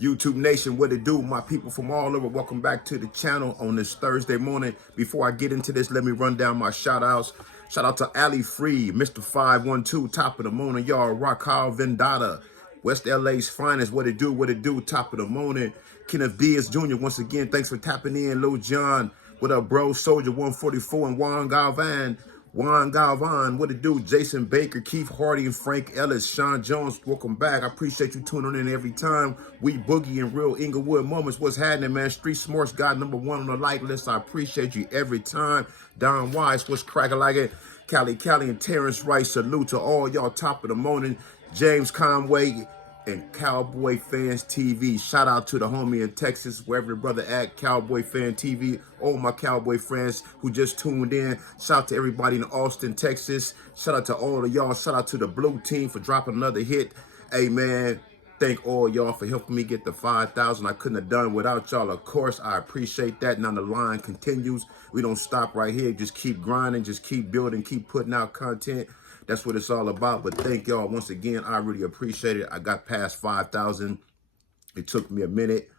YouTube Nation, what it do? My people from all over, welcome back to the channel on this Thursday morning. Before I get into this, let me run down my shout outs. Shout out to Ali Free, Mr. 512, top of the morning, y'all. Raquel Vendetta, West LA's finest, what it do, top of the morning. Kenneth Diaz Jr., once again, thanks for tapping in. Lil John, what up, bro? Soldier 144 and Juan Galvan, what it do? Jason Baker, Keith Hardy, and Frank Ellis. Sean Jones, welcome back. I appreciate you tuning in every time. We Boogie and Real Inglewood Moments. What's happening, man? Street Smarts got #1 on the like list. I appreciate you every time. Don Wise, what's cracking like it? Callie, and Terrence Rice, salute to all y'all top of the morning. James Conway and Cowboy Fans TV. Shout out to the homie in Texas, wherever the brother at, Cowboy Fan TV. All my Cowboy friends who just tuned in. Shout out to everybody in Austin, Texas. Shout out to all of y'all. Shout out to the Blue Team for dropping another hit. Hey, man, thank all y'all for helping me get the 5,000. I couldn't have done without y'all. Of course, I appreciate that. Now the line continues. We don't stop right here. Just keep grinding. Just keep building. Keep putting out content. That's what it's all about. But thank y'all once again. I really appreciate it. I got past 5,000. It took me a minute.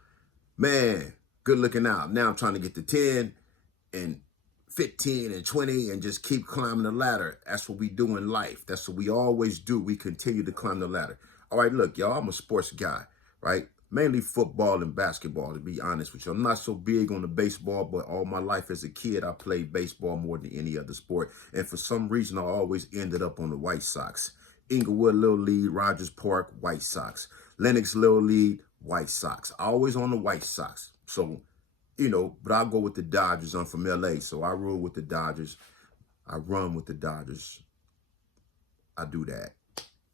Man, good looking out. Now I'm trying to get to 10 and 15 and 20 and just keep climbing the ladder. That's what we do in life. That's what we always do. We continue to climb the ladder. All right, look, y'all, I'm a sports guy, right? Mainly football and basketball, to be honest with you. I'm not so big on the baseball, but all my life as a kid, I played baseball more than any other sport. And for some reason, I always ended up on the White Sox. Inglewood Little League, Rogers Park, White Sox. Lennox Little League, White Sox. Always on the White Sox. So, you know, but I'll go with the Dodgers. I'm from LA, so I rule with the Dodgers. I run with the Dodgers. I do that.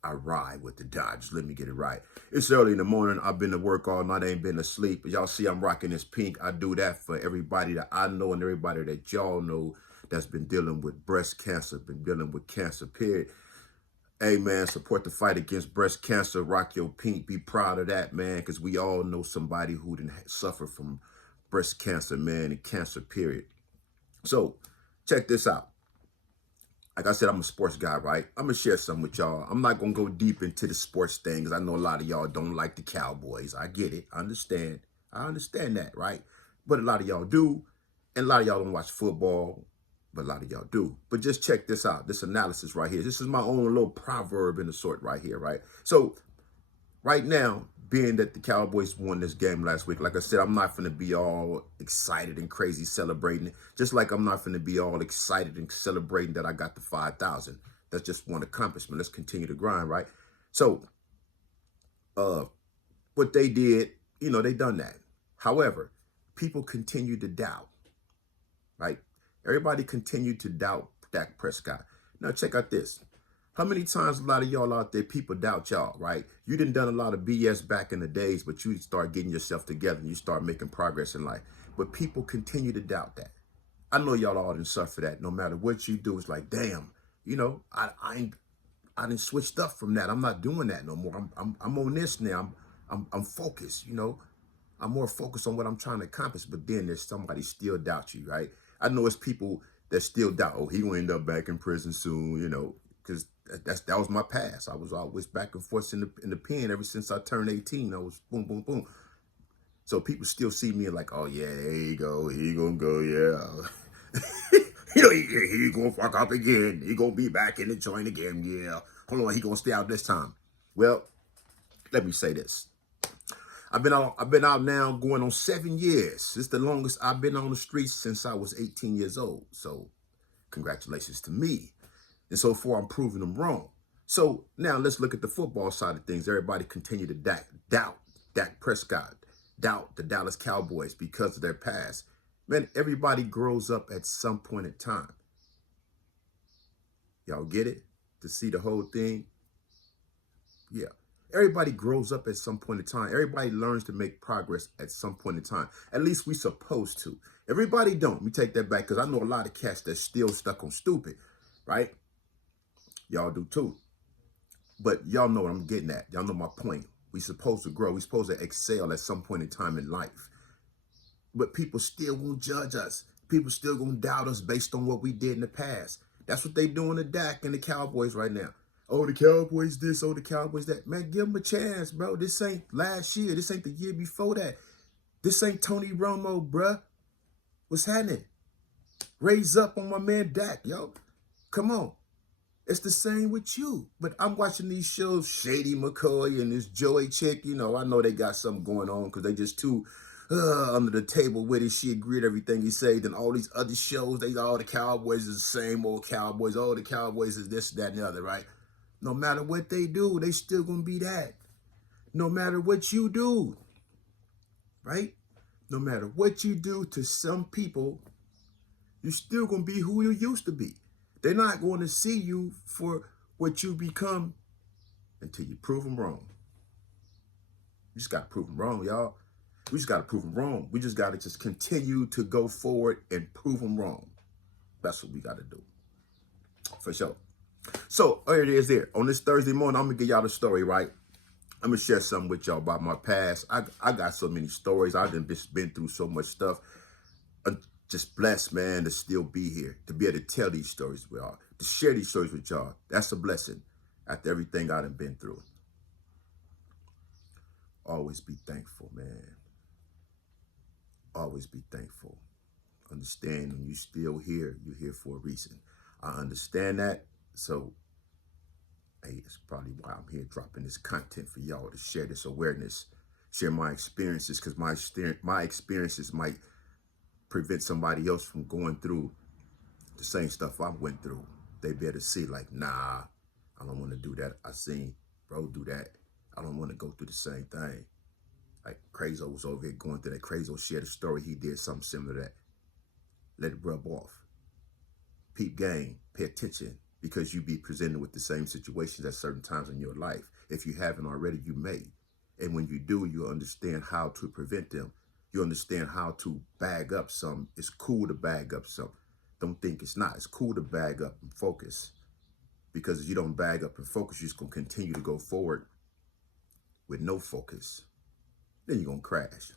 I ride with the Dodgers. Let me get it right. It's early in the morning. I've been to work all night. I ain't been asleep. But y'all see I'm rocking this pink. I do that for everybody that I know and everybody that y'all know that's been dealing with breast cancer, been dealing with cancer, period. Hey, man, support the fight against breast cancer. Rock your pink. Be proud of that, man, because we all know somebody who didn't suffer from breast cancer, man, and cancer, period. So check this out. Like I said, I'm a sports guy, right? I'm going to share something with y'all. I'm not going to go deep into the sports thing because I know a lot of y'all don't like the Cowboys. I get it. I understand. I understand that, right? But a lot of y'all do. And a lot of y'all don't watch football, but a lot of y'all do. But just check this out. This analysis right here. This is my own little proverb in the sort right here, right? So right now, being that the Cowboys won this game last week, like I said, I'm not going to be all excited and crazy celebrating it. Just like I'm not going to be all excited and celebrating that I got the 5,000. That's just one accomplishment. Let's continue to grind, right? So, what they did, you know, they done that. However, people continue to doubt, right? Everybody continued to doubt Dak Prescott. Now, check out this. How many times a lot of y'all out there, people doubt y'all, right? You done a lot of BS back in the days, but you start getting yourself together and you start making progress in life. But people continue to doubt that. I know y'all all didn't suffer that. No matter what you do, it's like, damn, you know, I didn't switched up from that. I'm not doing that no more. I'm on this now. I'm focused, you know. I'm more focused on what I'm trying to accomplish. But then there's somebody still doubt you, right? I know it's people that still doubt, oh, he gonna end up back in prison soon, you know, because that was my past. I was always back and forth in the pen ever since I turned 18. I was boom, boom, boom. So people still see me like, oh yeah, there you go. He gonna go, yeah. You know, he gonna fuck up again. He gonna be back in the joint again, yeah. Hold on, he gonna stay out this time. Well, let me say this. I've been out now going on 7 years. It's the longest I've been on the streets since I was 18 years old. So congratulations to me. And so far, I'm proving them wrong. So now let's look at the football side of things. Everybody continue to doubt Dak Prescott, doubt the Dallas Cowboys because of their past. Man, everybody grows up at some point in time. Y'all get it? To see the whole thing? Yeah. Everybody grows up at some point in time. Everybody learns to make progress at some point in time. At least we supposed to. Everybody don't. Let me take that back because I know a lot of cats that's still stuck on stupid, right? Y'all do too. But y'all know what I'm getting at. Y'all know my point. We supposed to grow. We supposed to excel at some point in time in life. But people still won't judge us. People still gonna doubt us based on what we did in the past. That's what they doing to Dak and the Cowboys right now. Oh, the Cowboys this, oh, the Cowboys that. Man, give them a chance, bro. This ain't last year. This ain't the year before that. This ain't Tony Romo, bruh. What's happening? Raise up on my man Dak, yo. Come on. It's the same with you. But I'm watching these shows, Shady McCoy and this Joey chick. You know, I know they got something going on because they just too under the table with it. She agreed everything he said. Then all these other shows, all the Cowboys is the same old Cowboys. All the Cowboys is this, that, and the other, right? No matter what they do, they still going to be that. No matter what you do, right? No matter what you do to some people, you're still going to be who you used to be. They're not going to see you for what you become until you prove them wrong. You just got to prove them wrong, y'all. We just got to prove them wrong. We just got to just continue to go forward and prove them wrong. That's what we got to do. For sure. So, here it is there. On this Thursday morning, I'm going to give y'all the story, right? I'm going to share something with y'all about my past. I got so many stories. I've just been through so much stuff. I'm just blessed, man, to still be here, to be able to tell these stories with y'all, to share these stories with y'all. That's a blessing after everything I've been through. Always be thankful, man. Always be thankful. Understand when you're still here, you're here for a reason. I understand that. So, hey, it's probably why I'm here dropping this content for y'all to share this awareness, share my experiences, because my experiences might prevent somebody else from going through the same stuff I went through. They better see like, nah, I don't want to do that. I seen bro do that. I don't want to go through the same thing. Like Crazo was over here going through that. Crazo shared a story. He did something similar to that. Let it rub off. Peep game. Pay attention. Because you be presented with the same situations at certain times in your life. If you haven't already, you may. And when you do, you understand how to prevent them. You understand how to bag up some. It's cool to bag up some. Don't think it's not. It's cool to bag up and focus. Because if you don't bag up and focus, you're just going to continue to go forward with no focus. Then you're going to crash.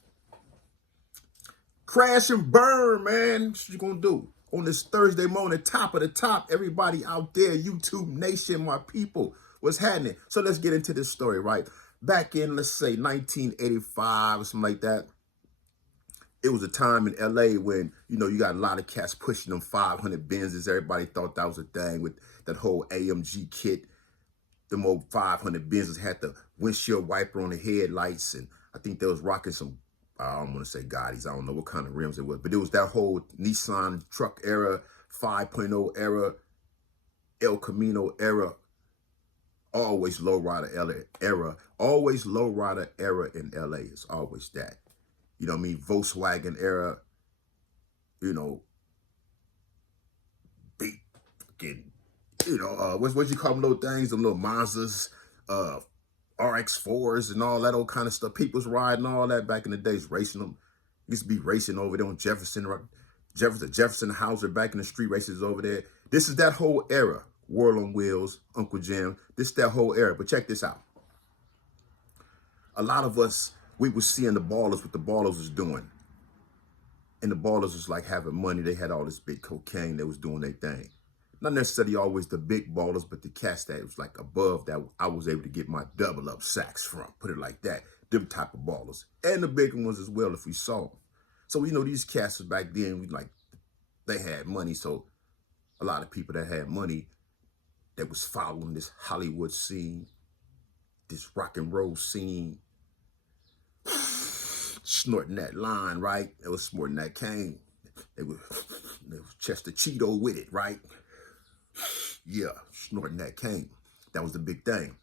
Crash and burn, man. That's what you're going to do. On this Thursday morning, top of the top, everybody out there, YouTube Nation, my people, what's happening? So let's get into this story, right? Back in, let's say, 1985 or something like that, it was a time in LA when, you know, you got a lot of cats pushing them 500 Benzes. Everybody thought that was a thing with that whole AMG kit. Them old 500 Benzes had the windshield wiper on the headlights, and I think they was rocking some, I don't want to say Gottis. I don't know what kind of rims it was, but it was that whole Nissan truck era, 5.0 era, El Camino era, always lowrider era, always lowrider era in LA. It's always that. You know what I mean? Volkswagen era, you know, big fucking, you know, what you call them little things, them little Mazdas, RX4s and all that old kind of stuff. People's riding all that back in the days, racing them. Used to be racing over there on Jefferson Hauser back in the street races over there. This is that whole era. World on Wheels, Uncle Jim. This is that whole era. But check this out. A lot of us, we were seeing the ballers, what the ballers was doing. And the ballers was like having money. They had all this big cocaine. They was doing their thing. Not necessarily always the big ballers, but the cats that was like above that I was able to get my double up sacks from. Put it like that. Them type of ballers. And the bigger ones as well if we saw them. So, you know, these cats was back then, they had money. So a lot of people that had money that was following this Hollywood scene, this rock and roll scene, snorting that line, right? They was snorting that cane. They was Chester Cheeto with it, right? Yeah, snorting that cane. That was the big thing.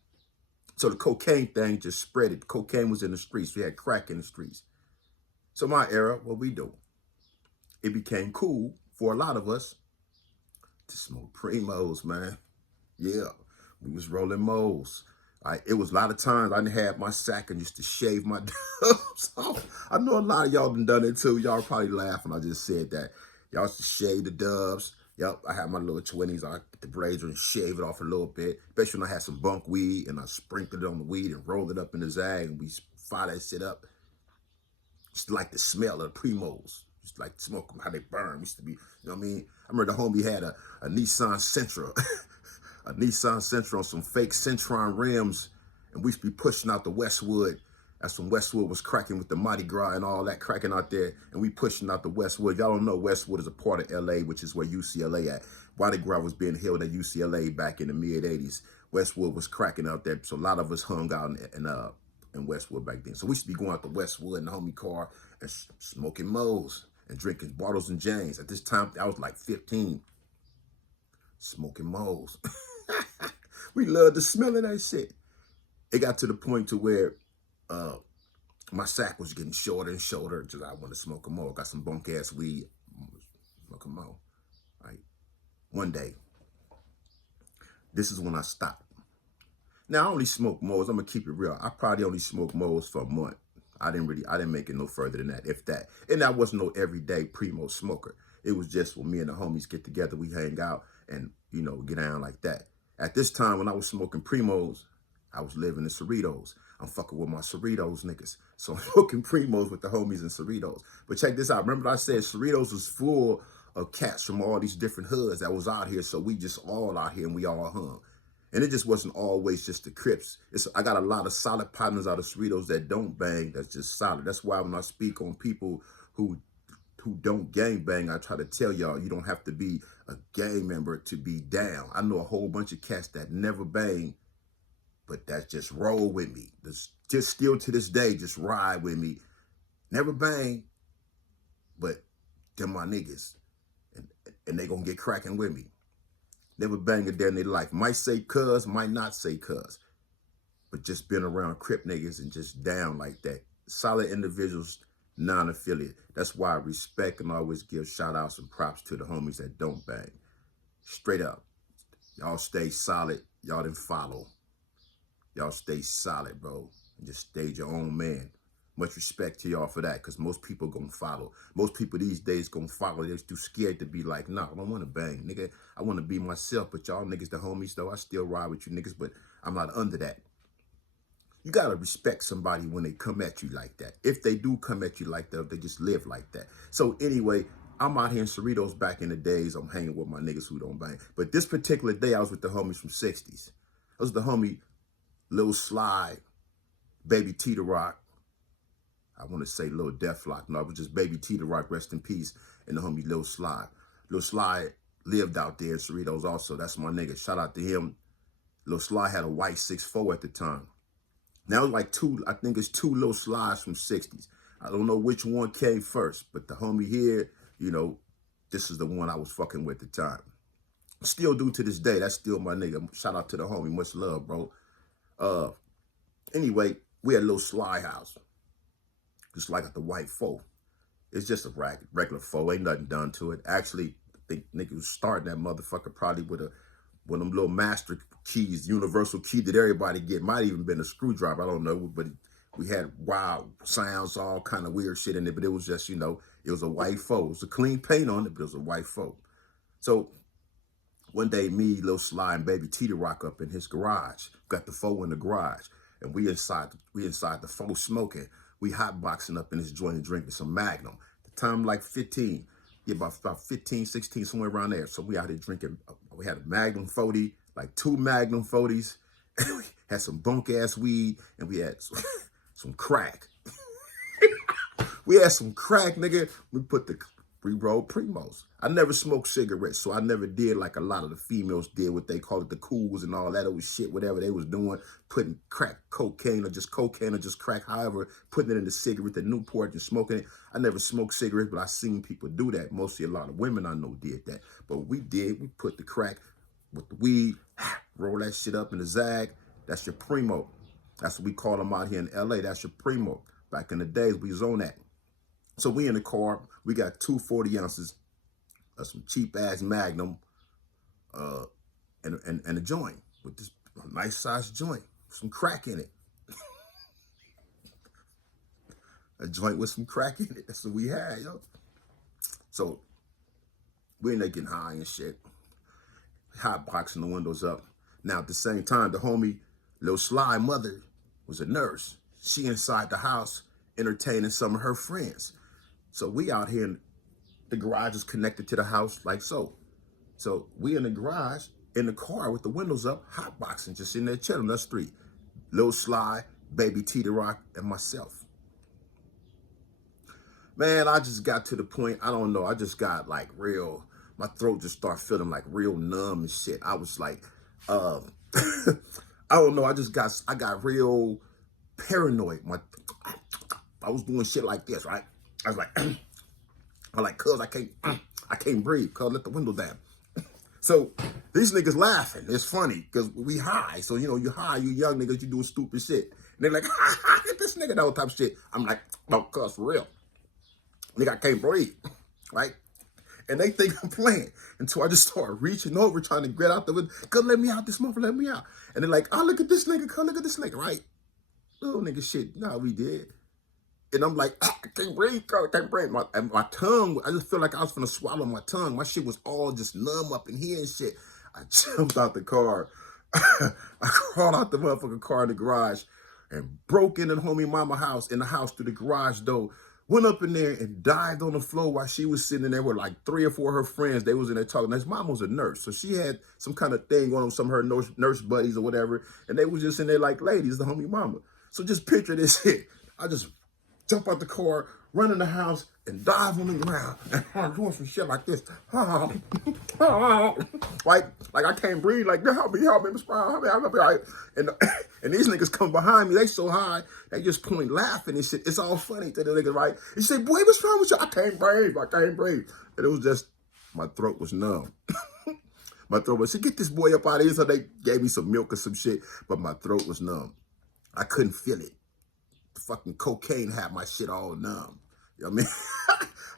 So the cocaine thing just spread it. Cocaine was in the streets. We had crack in the streets. So my era, what we do, it became cool for a lot of us to smoke primos, man. Yeah, we was rolling moles. It was a lot of times I didn't have my sack and used to shave my dubs off. I know a lot of y'all done it too. Y'all probably laughing I just said that. Y'all used to shave the dubs. Yep, I had my little 20s. I get the blazer and shave it off a little bit. Especially when I had some bunk weed and I sprinkled it on the weed and rolled it up in the zag and we fire that shit up. Just like the smell of the primos. Just like smoke them, how they burn. Used to be, you know what I mean? I remember the homie had a Nissan Sentra. a Nissan Sentra on some fake Centron rims, and we used to be pushing out the Westwood. That's when Westwood was cracking with the Mardi Gras and all that cracking out there, and we pushing out the Westwood. Y'all don't know Westwood is a part of LA, which is where UCLA at. Mardi Gras was being held at UCLA back in the mid-'80s. Westwood was cracking out there, so a lot of us hung out in Westwood back then. So we used to be going out to Westwood in the homie car and smoking Mo's and drinking Bartles and James. At this time, I was like 15. Smoking Mo's. We loved the smell of that shit. It got to the point to where my sack was getting shorter and shorter. Just I want to smoke a Mo. Got some bunk ass weed. Smoke a Mo. Right. One day, this is when I stopped. Now I only smoke Mo's. I'm gonna keep it real. I probably only smoked Mo's for a month. I didn't make it no further than that, if that. And I wasn't no everyday primo smoker. It was just when me and the homies get together, we hang out and, you know, get down like that. At this time, when I was smoking primos, I was living in CERRITOS. I'm fucking with my CERRITOS niggas. So I'm smoking primos with the homies in CERRITOS. But check this out. Remember I said CERRITOS was full of cats from all these different hoods that was out here. So we just all out here and we all hung. And it just wasn't always just the Crips. I got a lot of solid partners out of CERRITOS that don't bang, that's just solid. That's why when I speak on people who don't gang bang, I try to tell y'all, you don't have to be a gang member to be down. I know a whole bunch of cats that never bang, but that just roll with me. Just still to this day, just ride with me. Never bang, but they're my niggas. And they gonna get cracking with me. Never bang a day in their life. Might say cuz, might not say cuz. But just been around Crip niggas and just down like that. Solid individuals, non-affiliate. That's why I respect and always give shout outs and props to the homies that don't bang. Straight up. Y'all stay solid. Y'all didn't follow. Y'all stay solid, bro. And just stay your own man. Much respect to y'all for that, because most people gonna follow. Most people these days gonna follow. They're too scared to be like, nah, I don't want to bang, nigga. I want to be myself, but y'all niggas, the homies, though, I still ride with you niggas, but I'm not under that. You gotta respect somebody when they come at you like that. If they do come at you like that, they just live like that. So anyway, I'm out here in CERRITOS back in the days. I'm hanging with my niggas who don't bang. But this particular day, I was with the homies from 60s. I was the homie Lil Sly, Baby Tita Rock. I want to say Lil Deathlock. No, it was just Baby Tita Rock, rest in peace, and the homie Lil Sly. Lil Sly lived out there in CERRITOS also. That's my nigga. Shout out to him. Lil Sly had a white 6'4" at the time. Now like I think it's two Lil Slys from 60s. I don't know which one came first, but the homie here, you know, this is the one I was fucking with at the time. Still do to this day. That's still my nigga. Shout out to the homie. Much love, bro. Anyway, we had Lil Sly house. Just like at the white 4. It's just a regular 4. Ain't nothing done to it. Actually, I think nigga was starting that motherfucker probably with one of them little master keys, universal key that everybody get. Might even been a screwdriver. I don't know. But we had wild sounds, all kind of weird shit in it. But it was just, you know, it was a white 4. It was a clean paint on it, but it was a white 4. So one day, me, Lil Sly, and Baby Tita Rock up in his garage. Got the 4 in the garage. And we inside the 4 smoking. We hotboxing up in this joint and drinking some Magnum. The time like 15. Yeah, about 15, 16, somewhere around there. So we out here drinking. We had a Magnum 40, like 2 Magnum 40s. And we had some bunk ass weed. And we had some crack. We had some crack, nigga. We rolled primos. I never smoked cigarettes, so I never did like a lot of the females did, what they call it, the cools and all that old shit, whatever they was doing, putting crack cocaine or just crack, however, putting it in the cigarette, the Newport, and smoking it. I never smoked cigarettes, but I seen people do that. Mostly a lot of women I know did that. But we put the crack with the weed, roll that shit up in the Zag. That's your primo. That's what we call them out here in LA. That's your primo. Back in the days, we was on that. So we in the car, we got 2 40 ounces of some cheap ass Magnum and a joint with this nice sized joint, some crack in it. A joint with some crack in it. That's what we had, yo. So we in there getting high and shit, hot boxing the windows up. Now at the same time, the homie Lil Sly mother was a nurse. She inside the house entertaining some of her friends. So we out here, the garage is connected to the house like so. So we in the garage, in the car with the windows up, hotboxing, just in there chilling, us three. Lil Sly, Baby T the Rock, and myself. Man, I just got to the point, I don't know, I just got like real, my throat just started feeling like real numb and shit. I was like, I don't know, I got real paranoid. I was doing shit like this, right? I was like, I'm like, cuz I can't breathe, cuz let the window down. So these niggas laughing. It's funny because we high. So, you know, you high, you young niggas, you doing stupid shit. And they're like, ha ha, get this nigga, that whole type of shit. I'm like, no, cuz for real. Nigga, I can't breathe, right? And they think I'm playing until I just start reaching over, trying to get out the window. Cuz let me out, this motherfucker, let me out. And they're like, oh, look at this nigga, cuz look at this nigga, right? Little nigga shit, nah, we did. And I'm like, I can't breathe, cuz I can't breathe. My tongue, I just feel like I was gonna swallow my tongue. My shit was all just numb up in here and shit. I jumped out the car. I crawled out the motherfucking car in the garage and broke in the homie mama house, in the house through the garage door. Went up in there and dived on the floor while she was sitting in there with like 3 or 4 of her friends. They was in there talking. His mom was a nurse, so she had some kind of thing on some of her nurse buddies or whatever. And they was just in there like ladies, the homie mama. So just picture this shit. I just jump out the car, run in the house, and dive on the ground. And I'm doing some shit like this. like I can't breathe. Like, help me, Mr. Brown, help me. Right? And these niggas come behind me. They so high, they just point laughing and shit. It's all funny to the niggas, right? And she say, boy, what's wrong with you? I can't breathe. And it was just, my throat was numb. My throat was, get this boy up out of here. So they gave me some milk or some shit, but my throat was numb. I couldn't feel it. Fucking cocaine had my shit all numb. You know what I mean?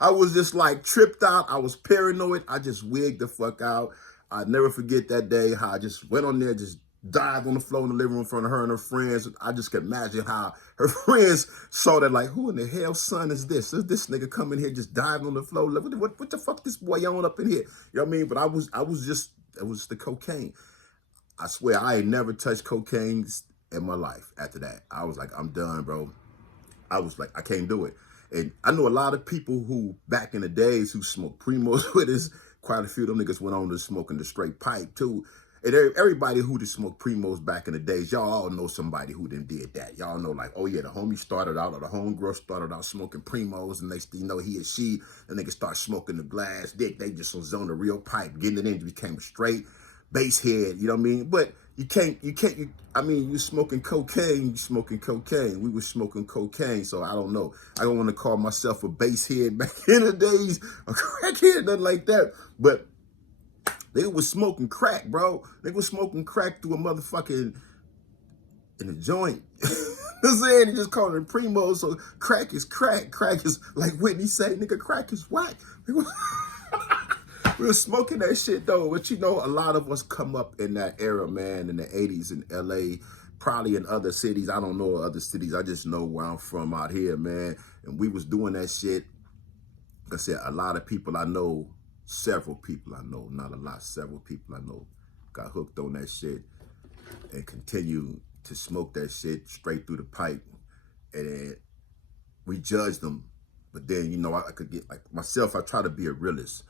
I was just like tripped out. I was paranoid. I just wigged the fuck out. I'll never forget that day, how I just went on there, just dived on the floor in the living room in front of her and her friends. I just could imagine how her friends saw that, like, who in the hell son is this? This nigga come in here just diving on the floor. What the fuck this boy on up in here? You know what I mean? But it was the cocaine. I swear I ain't never touched cocaine in my life after that. I was like, I'm done, bro. I was like, I can't do it. And I know a lot of people who, back in the days, who smoked Primos with us. Quite a few of them niggas went on to smoking the straight pipe, too. And everybody who just smoked Primos back in the days, y'all all know somebody who done did that. Y'all know, like, oh, yeah, the homie started out, or the homegirl started out smoking Primos, and next thing you know, he or she, the nigga start smoking the glass dick. They just was on the real pipe, getting it in, became a straight bass head, you know what I mean? But I mean, you smoking cocaine, We were smoking cocaine, so I don't know. I don't want to call myself a bass head back in the days, a crackhead, nothing like that. But they was smoking crack, bro. They was smoking crack through a motherfucking, in a joint. I'm saying, he just called it Primo, so crack is crack. Crack is, like Whitney say, nigga, crack is whack. We were smoking that shit, though. But, you know, a lot of us come up in that era, man, in the 80s in L.A., probably in other cities. I don't know other cities. I just know where I'm from out here, man. And we was doing that shit. Like I said, a lot of people I know, several people I know, not a lot, several people I know got hooked on that shit and continue to smoke that shit straight through the pipe. And we judged them. But then, you know, I could get, like myself, I try to be a realist.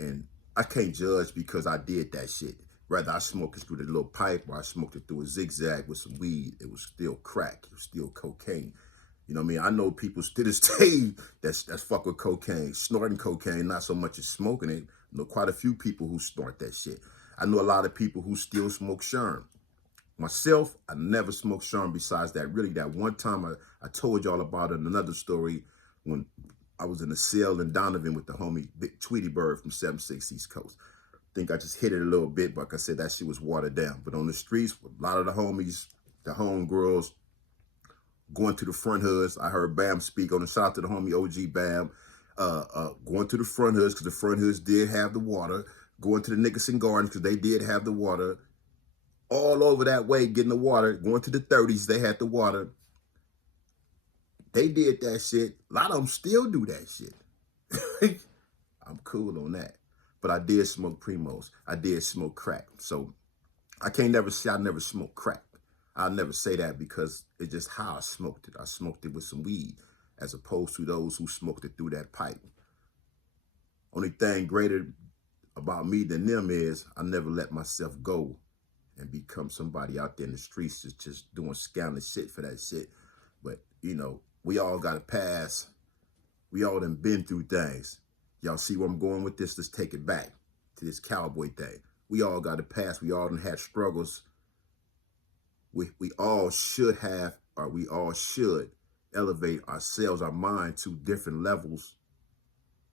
And I can't judge because I did that shit. Whether I smoked it through the little pipe or I smoked it through a zigzag with some weed, it was still crack. It was still cocaine. You know what I mean? I know people to this day that's fuck with cocaine, snorting cocaine, not so much as smoking it. I know quite a few people who snort that shit. I know a lot of people who still smoke Sherm. Myself, I never smoked Sherm besides that. Really, that one time I told y'all about it in another story when I was in a cell in Donovan with the homie Big Tweety Bird from 76 East Coast. I think I just hit it a little bit, but like I said, that shit was watered down. But on the streets, a lot of the homies, the homegirls, going to the front hoods. I heard Bam speak on the shout out to the homie OG Bam. Going to the front hoods because the front hoods did have the water. Going to the Nickerson Gardens because they did have the water. All over that way, getting the water. Going to the 30s, they had the water. They did that shit. A lot of them still do that shit. I'm cool on that. But I did smoke Primos. I did smoke crack. So I can't never say I never smoked crack. I'll never say that because it's just how I smoked it. I smoked it with some weed as opposed to those who smoked it through that pipe. Only thing greater about me than them is I never let myself go and become somebody out there in the streets that's just doing scandalous shit for that shit. But, you know, we all got to pass. We all done been through things. Y'all see where I'm going with this? Let's take it back to this cowboy thing. We all got to pass. We all done had struggles. We all should have, or we all should elevate ourselves, our mind to different levels.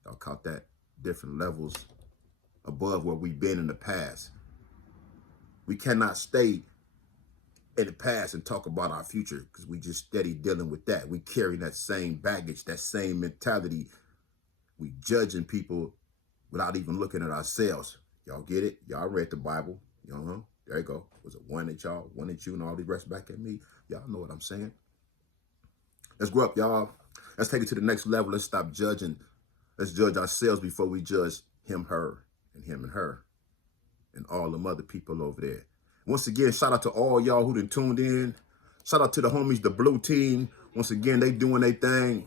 Y'all caught that? Different levels above where we've been in the past. We cannot stay in the past and talk about our future because we just steady dealing with that. We carry that same baggage, that same mentality. We judging people without even looking at ourselves. Y'all get it? Y'all read the Bible. You know, there you go. Was it one at y'all, one at you, and all the rest back at me? Y'all know what I'm saying. Let's grow up, y'all. Let's take it to the next level. Let's stop judging. Let's judge ourselves before we judge him, her, and him and her, and all them other people over there. Once again, shout out to all y'all who done tuned in. Shout out to the homies, the blue team. Once again, they doing their thing.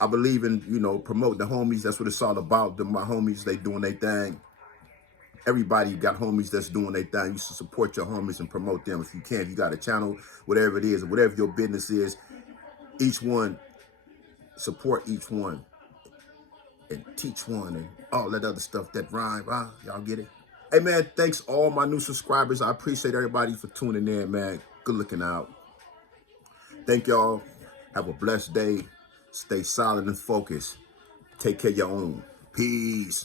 I believe in, you know, promote the homies. That's what it's all about. My homies, they doing their thing. Everybody got homies that's doing their thing. You should support your homies and promote them if you can. If you got a channel, whatever it is, or whatever your business is, each one, support each one and teach one and all that other stuff that rhyme. Y'all get it? Hey, man, thanks all my new subscribers. I appreciate everybody for tuning in, man. Good looking out. Thank y'all. Have a blessed day. Stay solid and focused. Take care of your own. Peace.